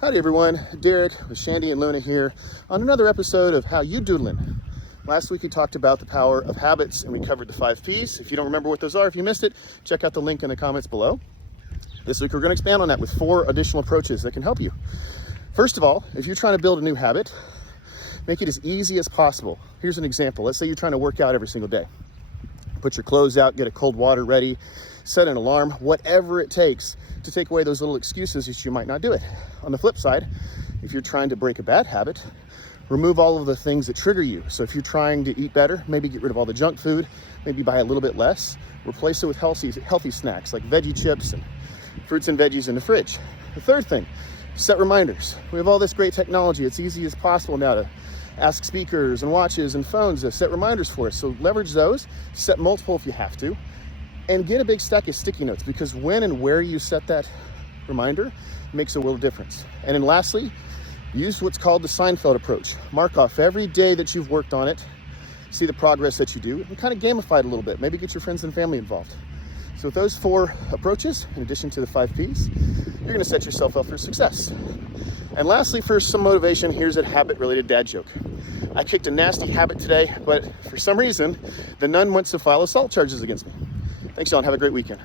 Howdy everyone, Derek with Shandy and Luna here on another episode of How You Doodlin. Last week we talked about the power of habits and we covered the 5 P's. If you don't remember what those are, if you missed it, check out the link in the comments below. This week we're going to expand on that with 4 additional approaches that can help you. First of all, if you're trying to build a new habit, make it as easy as possible. Here's an example. Let's say you're trying to work out every single day. Put your clothes out, get a cold water ready, set an alarm, whatever it takes to take away those little excuses that you might not do it. On the flip side, if you're trying to break a bad habit, remove all of the things that trigger you. So if you're trying to eat better, maybe get rid of all the junk food, maybe buy a little bit less, replace it with healthy snacks like veggie chips and fruits and veggies in the fridge. The third thing, set reminders. We have all this great technology. It's easy as possible now to ask speakers and watches and phones to set reminders for us. So leverage those, set multiple if you have to, and get a big stack of sticky notes, because when and where you set that reminder makes a world of difference. And then lastly, use what's called the Seinfeld approach. Mark off every day that you've worked on it, see the progress that you do, and kind of gamify it a little bit. Maybe get your friends and family involved. So with those 4 approaches, in addition to the 5 P's, you're gonna set yourself up for success. And lastly, for some motivation, here's a habit-related dad joke. I kicked a nasty habit today, but for some reason, the nun wants to file assault charges against me. Thanks, y'all, and have a great weekend.